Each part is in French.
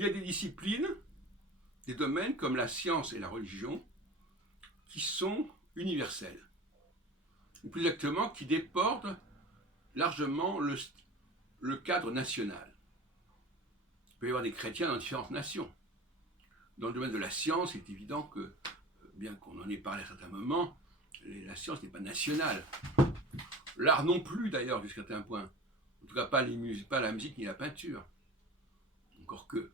il y a des disciplines, des domaines comme la science et la religion qui sont universels, ou plus exactement qui débordent largement le cadre national. Il peut y avoir des chrétiens dans différentes nations. Dans le domaine de la science, c'est évident que, bien qu'on en ait parlé à certains moments, la science n'est pas nationale. L'art non plus d'ailleurs jusqu'à un certain point. En tout cas pas la musique ni la peinture. Encore que.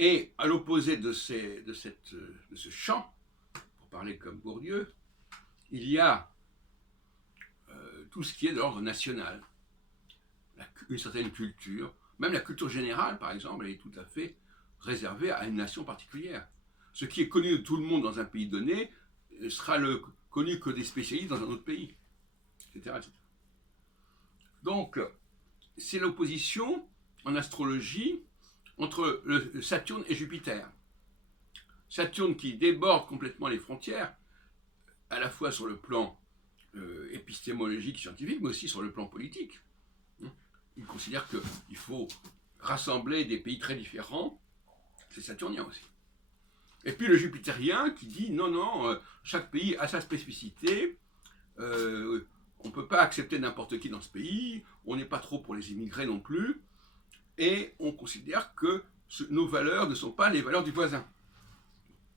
Et à l'opposé de ce champ, pour parler comme Bourdieu, il y a tout ce qui est de l'ordre national. Une certaine culture, même la culture générale par exemple, elle est tout à fait réservée à une nation particulière. Ce qui est connu de tout le monde dans un pays donné sera connu que des spécialistes dans un autre pays, etc. etc. Donc, c'est l'opposition en astrologie entre Saturne et Jupiter. Saturne qui déborde complètement les frontières, à la fois sur le plan épistémologique, scientifique, mais aussi sur le plan politique. Il considère qu'il faut rassembler des pays très différents, c'est saturnien aussi. Et puis le jupitérien qui dit non, chaque pays a sa spécificité, on ne peut pas accepter n'importe qui dans ce pays, on n'est pas trop pour les immigrés non plus, et on considère que nos valeurs ne sont pas les valeurs du voisin.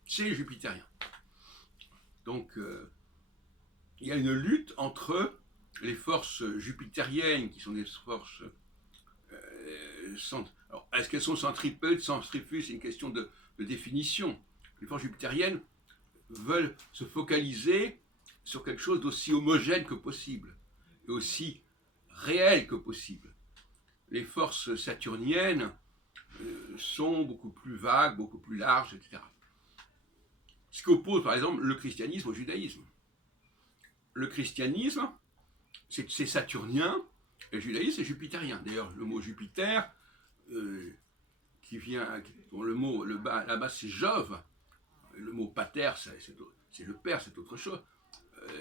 C'est les jupitériens. Donc, il y a une lutte entre les forces jupitériennes, qui sont des forces... alors, est-ce qu'elles sont centripètes, centrifuges? C'est une question de définition. Les forces jupitériennes veulent se focaliser sur quelque chose d'aussi homogène que possible, et aussi réel que possible. Les forces saturniennes sont beaucoup plus vagues, beaucoup plus larges, etc. Ce qui oppose, par exemple, le christianisme au judaïsme. Le christianisme, c'est saturnien, et le judaïsme, c'est jupitérien. D'ailleurs, le mot Jupiter, qui vient, bon, le mot, là-bas, c'est Jove. Le mot pater, c'est le père, c'est autre chose.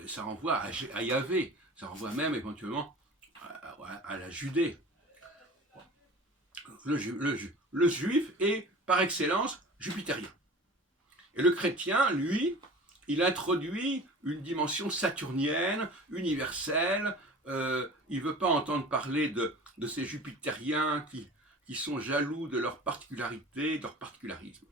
Ça renvoie à Yahvé, ça renvoie même éventuellement à la Judée. Le juif est par excellence jupitérien. Et le chrétien, lui, il introduit une dimension saturnienne, universelle. Il ne veut pas entendre parler de ces jupitériens qui sont jaloux de leur particularité, de leur particularisme.